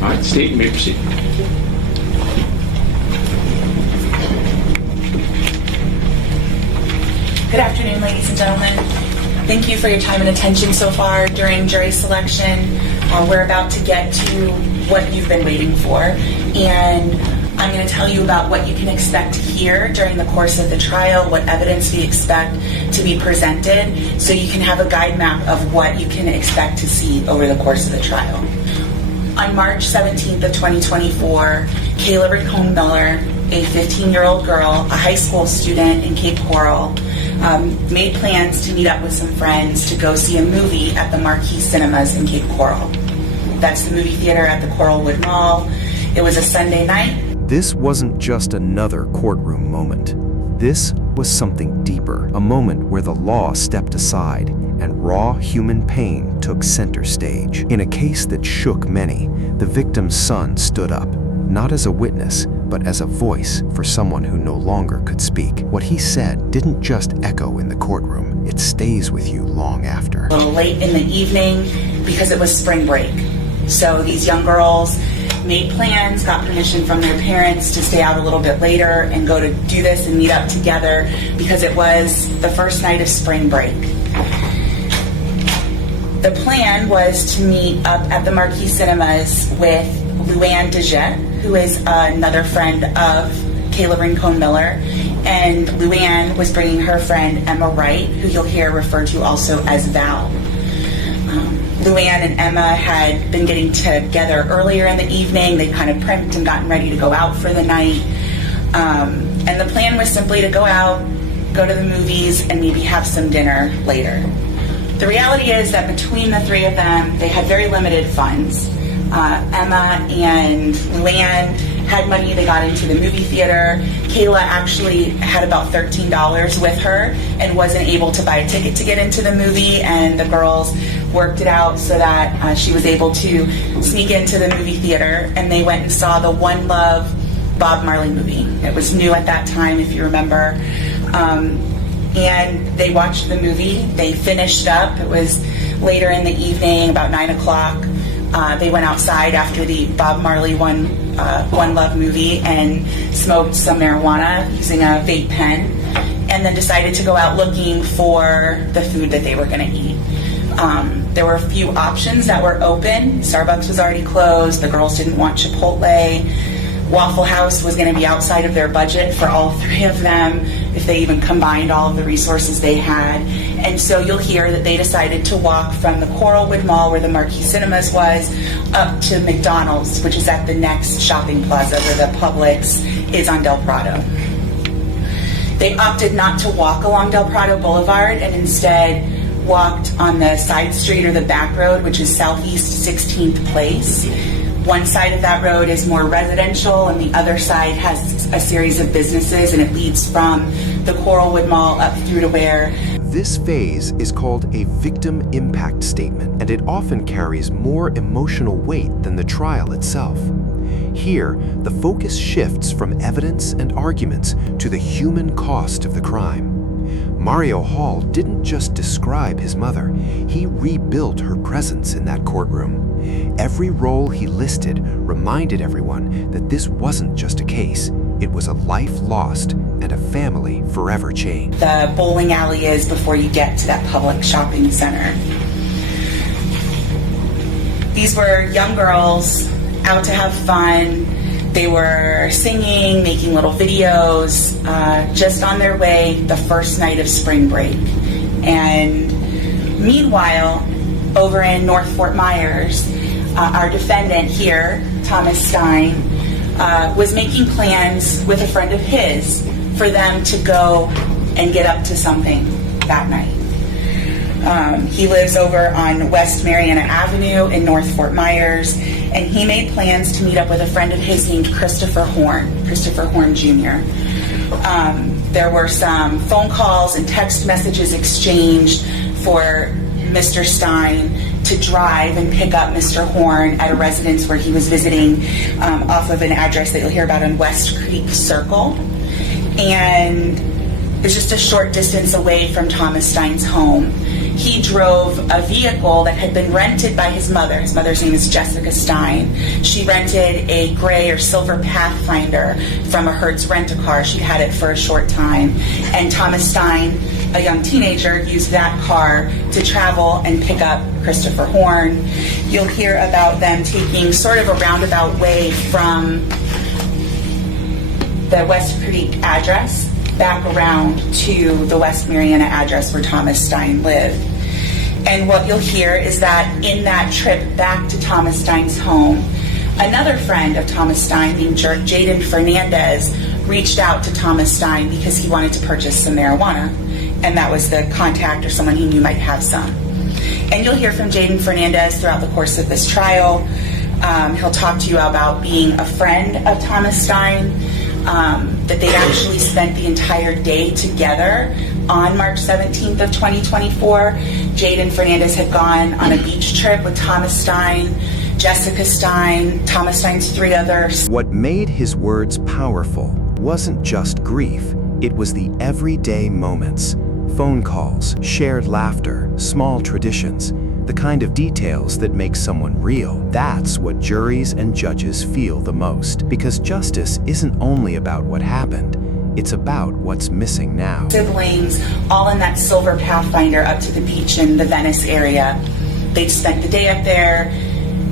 All right, state, you may proceed. Good afternoon, ladies and gentlemen. Thank you for your time and attention so far during jury selection. We're about to get to what you've been waiting for, and I'm going to tell you about what you can expect to hear during the course of the trial, what evidence we expect to be presented, so you can have a guide map of what you can expect to see over the course of the trial. On March 17th of 2024, Kayla Rincon Miller, a 15-year-old girl, a high school student in Cape Coral, made plans to meet up with some friends to go see a movie at the Marquee Cinemas in Cape Coral. That's the movie theater at the Coralwood Mall. It was a Sunday night. This wasn't just another courtroom moment. This was something deeper, a moment where the law stepped aside and raw human pain took center stage. In a case that shook many, the victim's son stood up, not as a witness, but as a voice for someone who no longer could speak. What he said didn't just echo in the courtroom, it stays with you long after. A little late in the evening because it was spring break. So these young girls made plans, got permission from their parents to stay out a little bit later and go to do this and meet up together because it was the first night of spring break. The plan was to meet up at the Marquee Cinemas with Luann DeJet, who is another friend of Kayla Rincon Miller, and Luann was bringing her friend Emma Wright, who you'll hear referred to also as Val. Luann and Emma had been getting together earlier in the evening. They kind of prepped and gotten ready to go out for the night. And the plan was simply to go out, go to the movies, and maybe have some dinner later. The reality is that between the three of them, they had very limited funds. Emma and Luann had money. They got into the movie theater. Kayla actually had about $13 with her and wasn't able to buy a ticket to get into the movie, and the girls worked it out so that she was able to sneak into the movie theater, and they went and saw the One Love Bob Marley movie. It was new at that time, if you remember. And they watched the movie. They finished up. It was later in the evening, about 9 o'clock. They went outside after the Bob Marley One Love movie and smoked some marijuana using a vape pen, and then decided to go out looking for the food that they were going to eat. There were a few options that were open. Starbucks was already closed. The girls didn't want Chipotle. Waffle House was going to be outside of their budget for all three of them if they even combined all of the resources they had. And so you'll hear that they decided to walk from the Coralwood Mall, where the Marquee Cinemas was, up to McDonald's, which is at the next shopping plaza where the Publix is on Del Prado. They opted not to walk along Del Prado Boulevard and instead walked on the side street or the back road, which is Southeast 16th Place. One side of that road is more residential, and the other side has a series of businesses, and it leads from the Coralwood Mall up through to where... This phase is called a victim impact statement, and it often carries more emotional weight than the trial itself. Here, the focus shifts from evidence and arguments to the human cost of the crime. Mario Hall didn't just describe his mother, he rebuilt her presence in that courtroom. Every role he listed reminded everyone that this wasn't just a case, it was a life lost and a family forever changed. The bowling alley is before you get to that public shopping center. These were young girls out to have fun. They were singing, making little videos, just on their way the first night of spring break. And meanwhile, over in North Fort Myers, our defendant here, Thomas Stein, was making plans with a friend of his for them to go and get up to something that night. He lives over on West Mariana Avenue in North Fort Myers, and he made plans to meet up with a friend of his named Christopher Horn Jr. There were some phone calls and text messages exchanged for Mr. Stein to drive and pick up Mr. Horn at a residence where he was visiting off of an address that you'll hear about on West Creek Circle. And it's just a short distance away from Thomas Stein's home. he drove a vehicle that had been rented by his mother. His mother's name is Jessica Stein. She rented a gray or silver Pathfinder from a Hertz rent-a-car. She'd had it for a short time. And Thomas Stein, a young teenager, used that car to travel and pick up Christopher Horn. You'll hear about them taking sort of a roundabout way from the West Creek address back around to the West Mariana address where Thomas Stein lived. And what you'll hear is that in that trip back to Thomas Stein's home, another friend of Thomas Stein named Jaden Fernandez reached out to Thomas Stein because he wanted to purchase some marijuana. And that was the contact or someone he knew might have some. And you'll hear from Jaden Fernandez throughout the course of this trial. He'll talk to you about being a friend of Thomas Stein, that they'd actually spent the entire day together on March 17th of 2024. Jaden Fernandez had gone on a beach trip with Thomas Stein, Jessica Stein, Thomas Stein's 3 others. What made his words powerful wasn't just grief, it was the everyday moments. Phone calls, shared laughter, small traditions, the kind of details that make someone real. That's what juries and judges feel the most, because justice isn't only about what happened, it's about what's missing now. Siblings, all in that silver Pathfinder up to the beach in the Venice area. They'd spent the day up there.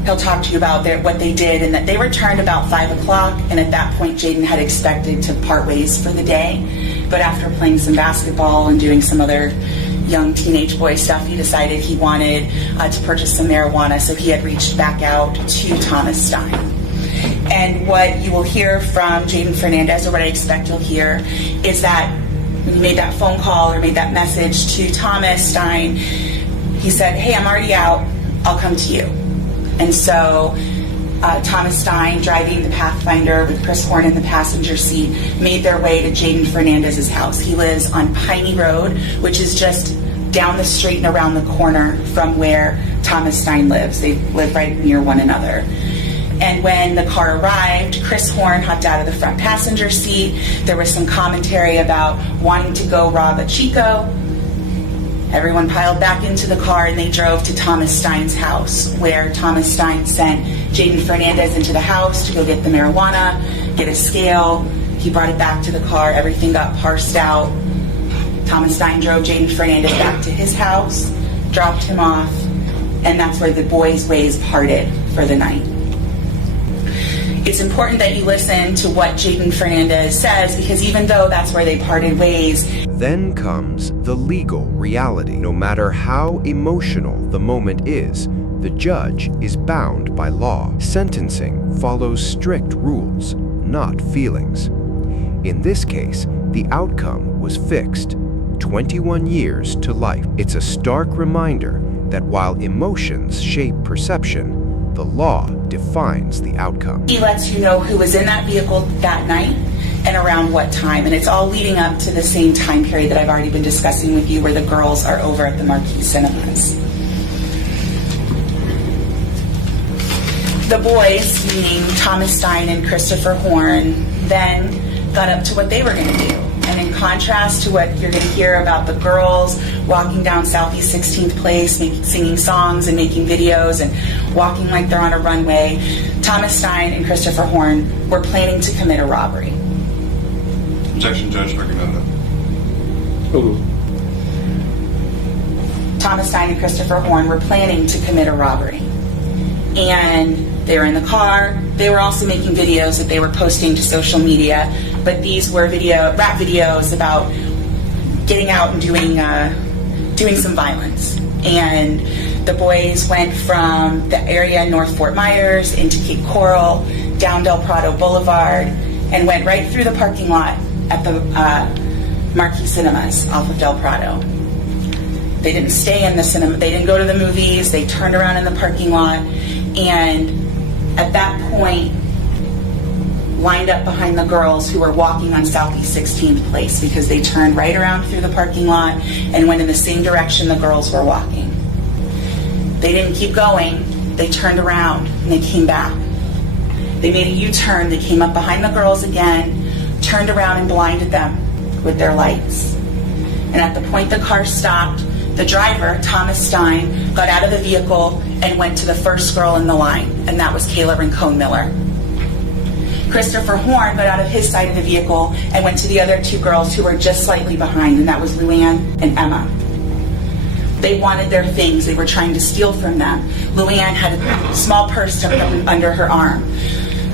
He'll talk to you about what they did, and that they returned about 5 o'clock, and at that point Jaden had expected to part ways for the day. But after playing some basketball and doing some other young teenage boy stuff, he decided he wanted to purchase some marijuana, so he had reached back out to Thomas Stein. And what you will hear from Jaden Fernandez, or what I expect you'll hear, is that when he made that phone call or made that message to Thomas Stein, he said, "Hey, I'm already out, I'll come to you." And so Thomas Stein, driving the Pathfinder with Chris Horn in the passenger seat, made their way to Jaden Fernandez's house. He lives on Piney Road, which is just down the street and around the corner from where Thomas Stein lives. They live right near one another. And when the car arrived, Chris Horn hopped out of the front passenger seat. There was some commentary about wanting to go rob a Chico. Everyone piled back into the car and they drove to Thomas Stein's house, where Thomas Stein sent Jaden Fernandez into the house to go get the marijuana, get a scale. He brought it back to the car. Everything got parsed out. Thomas Stein drove Jaden Fernandez back to his house, dropped him off, and that's where the boys' ways parted for the night. It's important that you listen to what Jaden Fernandez says, because even though that's where they parted ways, then comes the legal reality. No matter how emotional the moment is, the judge is bound by law. Sentencing follows strict rules, not feelings. In this case, the outcome was fixed: 21 years to life. It's a stark reminder that while emotions shape perception, the law defines the outcome. he lets you know who was in that vehicle that night and around what time. And it's all leading up to the same time period that I've already been discussing with you, where the girls are over at the Marquis Cinemas. The boys, meaning Thomas Stein and Christopher Horn, then got up to what they were going to do. And in contrast to what you're going to hear about the girls walking down Southeast 16th Place, singing songs and making videos and walking like they're on a runway, Thomas Stein and Christopher Horn were planning to commit a robbery. Objection, Judge. Recommend that. Thomas Stein and Christopher Horn were planning to commit a robbery. And they were in the car. They were also making videos that they were posting to social media, but these were rap videos about getting out and doing some violence. And the boys went from the area in North Fort Myers into Cape Coral, down Del Prado Boulevard, and went right through the parking lot at the Marquis Cinemas off of Del Prado. They didn't stay in the cinema. They didn't go to the movies. They turned around in the parking lot, and at that point, lined up behind the girls who were walking on Southeast 16th Place, because they turned right around through the parking lot and went in the same direction the girls were walking. They didn't keep going. They turned around and they came back. They made a U-turn. They came up behind the girls again, turned around and blinded them with their lights. And at the point the car stopped, The driver, Thomas Stein, got out of the vehicle and went to the first girl in the line, and that was Kayla Rincon Miller. Christopher Horn got out of his side of the vehicle and went to the other two girls who were just slightly behind, and that was Luann and Emma. They wanted their things. They were trying to steal from them. Luann had a small purse tucked up under her arm.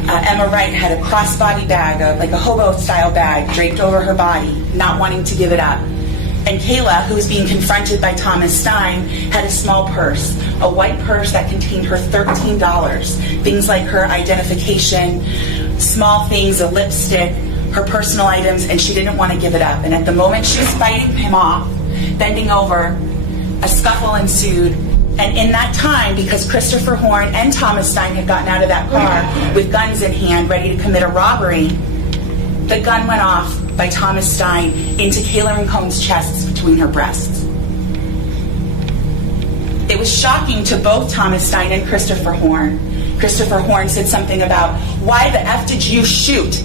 Emma Wright had a crossbody bag, like a hobo-style bag, draped over her body, not wanting to give it up. And Kayla, who was being confronted by Thomas Stein, had a small purse, a white purse that contained her $13, things like her identification, small things, a lipstick, her personal items, and she didn't want to give it up. And at the moment she was fighting him off, bending over, a scuffle ensued. And in that time, because Christopher Horn and Thomas Stein had gotten out of that car with guns in hand, ready to commit a robbery, the gun went off by Thomas Stein into Kayla Rincon's chest between her breasts. It was shocking to both Thomas Stein and Christopher Horn. Christopher Horn said something about, "Why the F did you shoot?"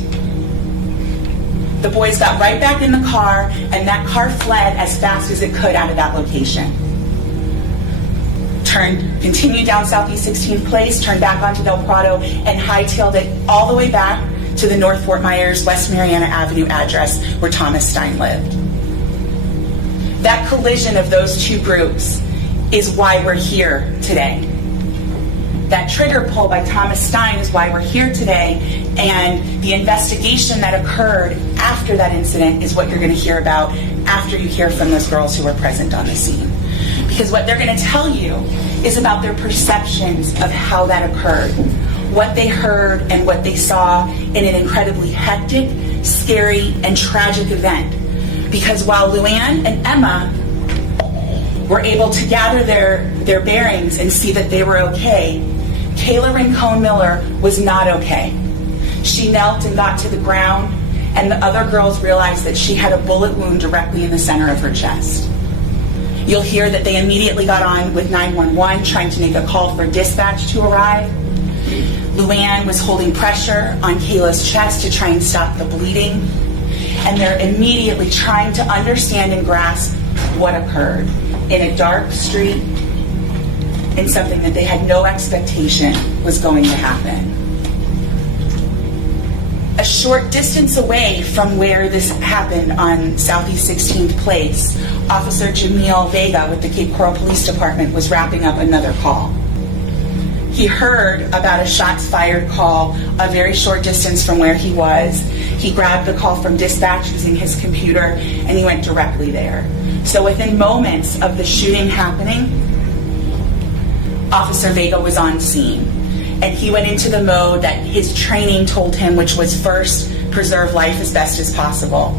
The boys got right back in the car, and that car fled as fast as it could out of that location. Continued down Southeast 16th Place, turned back onto Del Prado, and hightailed it all the way back to the North Fort Myers, West Mariana Avenue address where Thomas Stein lived. That collision of those two groups is why we're here today. That trigger pull by Thomas Stein is why we're here today, and the investigation that occurred after that incident is what you're going to hear about after you hear from those girls who were present on the scene. Because what they're going to tell you is about their perceptions of how that occurred, what they heard and what they saw in an incredibly hectic, scary, and tragic event. Because while Luann and Emma were able to gather their bearings and see that they were okay, Kayla Rincon Miller was not okay. She knelt and got to the ground, and the other girls realized that she had a bullet wound directly in the center of her chest. You'll hear that they immediately got on with 911, trying to make a call for dispatch to arrive. Luann was holding pressure on Kayla's chest to try and stop the bleeding. And they're immediately trying to understand and grasp what occurred in a dark street, in something that they had no expectation was going to happen. A short distance away from where this happened on Southeast 16th Place, Officer Jamil Vega with the Cape Coral Police Department was wrapping up another call. He heard about a shots fired call a very short distance from where he was. He grabbed the call from dispatch using his computer, and he went directly there. So within moments of the shooting happening, Officer Vega was on scene. And he went into the mode that his training told him, which was first, preserve life as best as possible.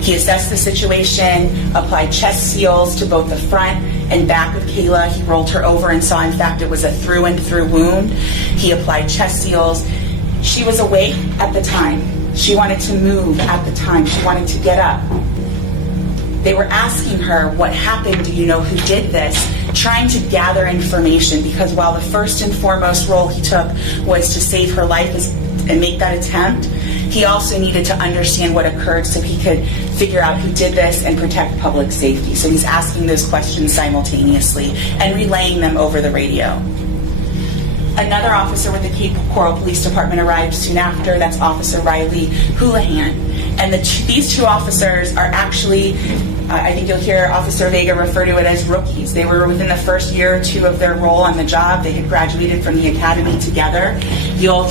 He assessed the situation, applied chest seals to both the front and back of Kayla. He rolled her over and saw, in fact, it was a through and through wound. He applied chest seals. She was awake at the time. She wanted to move at the time. She wanted to get up. They were asking her, what happened? Do you know who did this? Trying to gather information, because while the first and foremost role he took was to save her life and make that attempt, he also needed to understand what occurred so he could figure out who did this and protect public safety. So he's asking those questions simultaneously and relaying them over the radio. Another officer with the Cape Coral Police Department arrived soon after. That's Officer Riley Houlihan. And these two officers are actually, I think you'll hear Officer Vega refer to it as rookies. They were within the first year or two of their role on the job. They had graduated from the academy together. You'll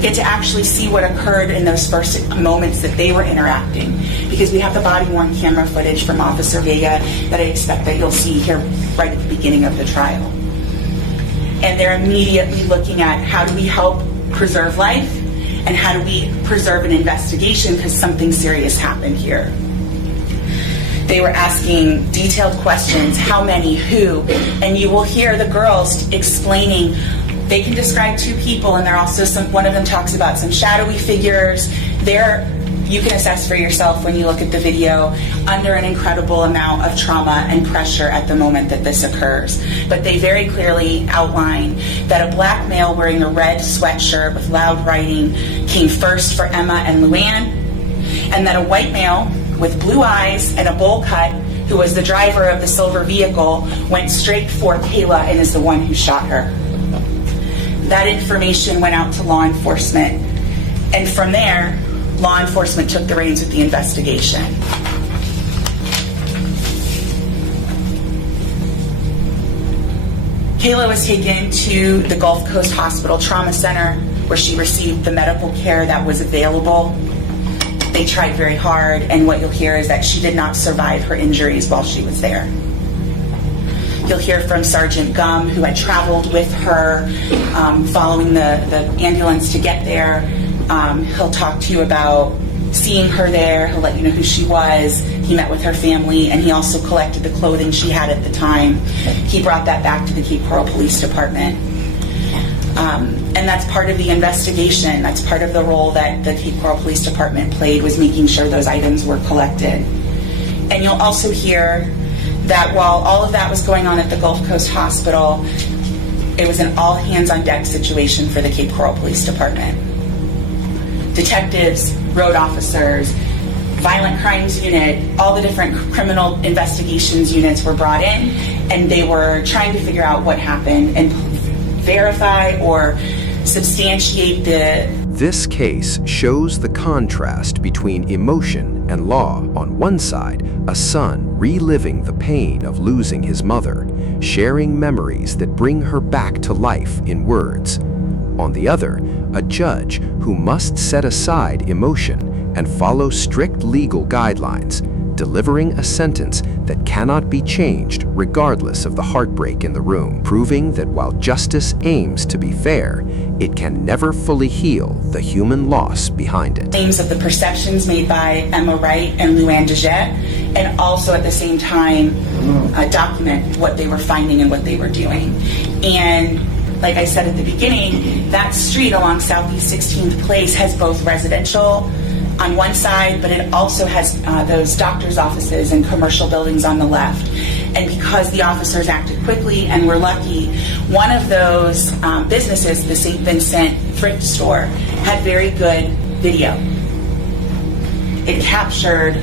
get to actually see what occurred in those first moments that they were interacting, because we have the body-worn camera footage from Officer Vega that I expect that you'll see here right at the beginning of the trial. And they're immediately looking at, how do we help preserve life, and how do we preserve an investigation, because something serious happened here. They were asking detailed questions, how many, who, and you will hear the girls explaining. They can describe two people, and they're also one of them talks about some shadowy figures. You can assess for yourself when you look at the video, under an incredible amount of trauma and pressure at the moment that this occurs. But they very clearly outline that a black male wearing a red sweatshirt with loud writing came first for Emma and Luann, and that a white male with blue eyes and a bowl cut who was the driver of the silver vehicle, went straight for Kayla and is the one who shot her. That information went out to law enforcement, and from there, law enforcement took the reins with the investigation. Kayla was taken to the Gulf Coast Hospital Trauma Center, where she received the medical care that was available. They tried very hard, and what you'll hear is that she did not survive her injuries while she was there. You'll hear from Sergeant Gum, who had traveled with her following the ambulance to get there. He'll talk to you about seeing her there. He'll let you know who she was. He met with her family, and he also collected the clothing she had at the time. He brought that back to the Cape Coral Police Department. And that's part of the investigation. That's part of the role that the Cape Coral Police Department played, was making sure those items were collected. And you'll also hear that while all of that was going on at the Gulf Coast Hospital, it was an all hands on deck situation for the Cape Coral Police Department. Detectives, road officers, violent crimes unit, all the different criminal investigations units were brought in, and they were trying to figure out what happened and verify or substantiate the... This case shows the contrast between emotion and law. On one side, a son reliving the pain of losing his mother, sharing memories that bring her back to life in words. On the other, a judge who must set aside emotion and follow strict legal guidelines, delivering a sentence that cannot be changed regardless of the heartbreak in the room, proving that while justice aims to be fair, it can never fully heal the human loss behind it. Names of the perceptions made by Emma Wright and Luann Dejet, and also at the same time document what they were finding and what they were doing. And like I said at the beginning, that street along Southeast 16th Place has both residential on one side, but it also has those doctor's offices and commercial buildings on the left. And because the officers acted quickly and were lucky, one of those businesses, the St. Vincent thrift store, had very good video. It captured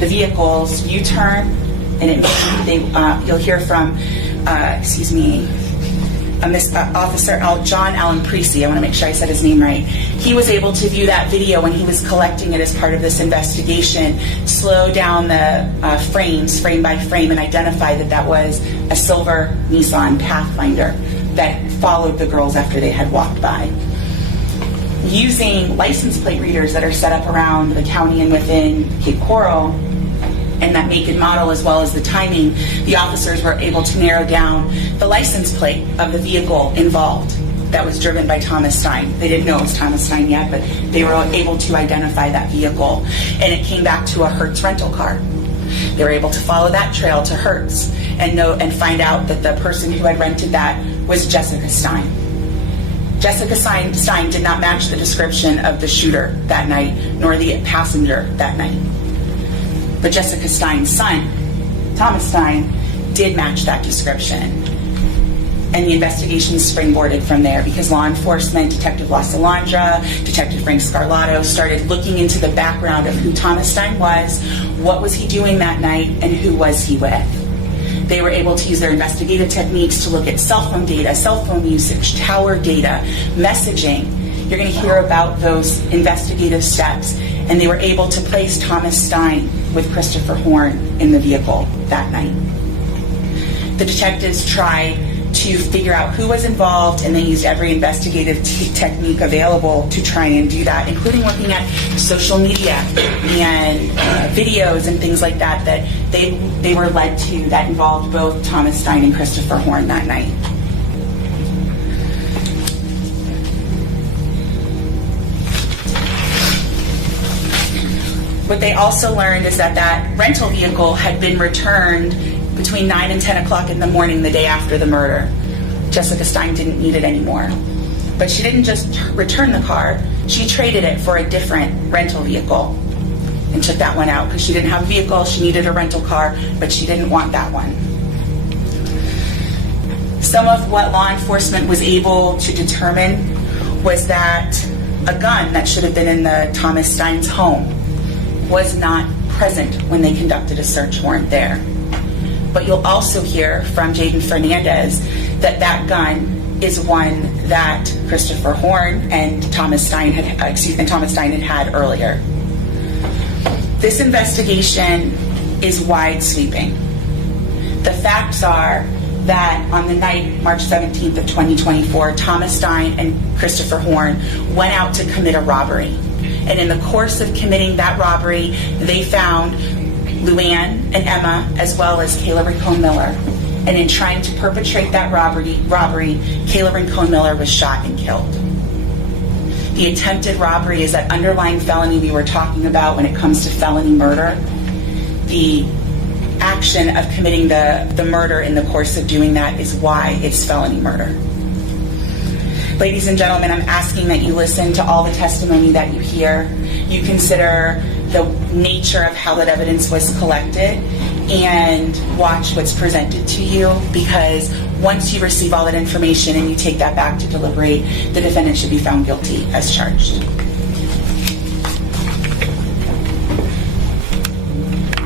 the vehicle's U-turn, and you'll hear from, Officer John Allen Precy. I want to make sure I said his name right. He was able to view that video when he was collecting it as part of this investigation, slow down the frames, frame by frame, and identify that that was a silver Nissan Pathfinder that followed the girls after they had walked by. Using license plate readers that are set up around the county and within Cape Coral, and that make and model as well as the timing, the officers were able to narrow down the license plate of the vehicle involved that was driven by Thomas Stein. They didn't know it was Thomas Stein yet, but they were able to identify that vehicle, and it came back to a Hertz rental car. They were able to follow that trail to Hertz and find out that the person who had rented that was Jessica Stein. Jessica Stein did not match the description of the shooter that night, nor the passenger that night. But Jessica Stein's son, Thomas Stein, did match that description. And the investigation springboarded from there because law enforcement, Detective La Salandra, Detective Frank Scarlato, started looking into the background of who Thomas Stein was, what was he doing that night, and who was he with. They were able to use their investigative techniques to look at cell phone data, cell phone usage, tower data, messaging. You're going to hear about those investigative steps, and they were able to place Thomas Stein with Christopher Horn in the vehicle that night. The detectives tried to figure out who was involved, and they used every investigative technique available to try and do that, including looking at social media and videos and things like that that they were led to that involved both Thomas Stein and Christopher Horn that night. What they also learned is that that rental vehicle had been returned between 9 and 10 o'clock in the morning the day after the murder. Jessica Stein didn't need it anymore. But she didn't just return the car, she traded it for a different rental vehicle and took that one out because she didn't have a vehicle, she needed a rental car, but she didn't want that one. Some of what law enforcement was able to determine was that a gun that should have been in the Thomas Stein's home was not present when they conducted a search warrant there. But you'll also hear from Jaden Fernandez that that gun is one that Christopher Horn and Thomas Stein had earlier. This investigation is wide sweeping. The facts are that on the night, March 17th of 2024, Thomas Stein and Christopher Horn went out to commit a robbery. And in the course of committing that robbery, they found Luann and Emma, as well as Kayla Rincon-Miller. And in trying to perpetrate that robbery, Kayla Rincon-Miller was shot and killed. The attempted robbery is that underlying felony we were talking about when it comes to felony murder. The action of committing the murder in the course of doing that is why it's felony murder. Ladies and gentlemen, I'm asking that you listen to all the testimony that you hear. You consider the nature of how that evidence was collected and watch what's presented to you, because once you receive all that information and you take that back to deliberate, the defendant should be found guilty as charged.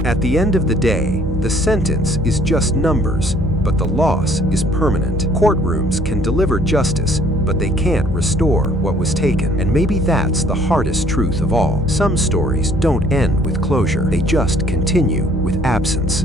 At the end of the day, the sentence is just numbers, but the loss is permanent. Courtrooms can deliver justice, but they can't restore what was taken. And maybe that's the hardest truth of all. Some stories don't end with closure, they just continue with absence.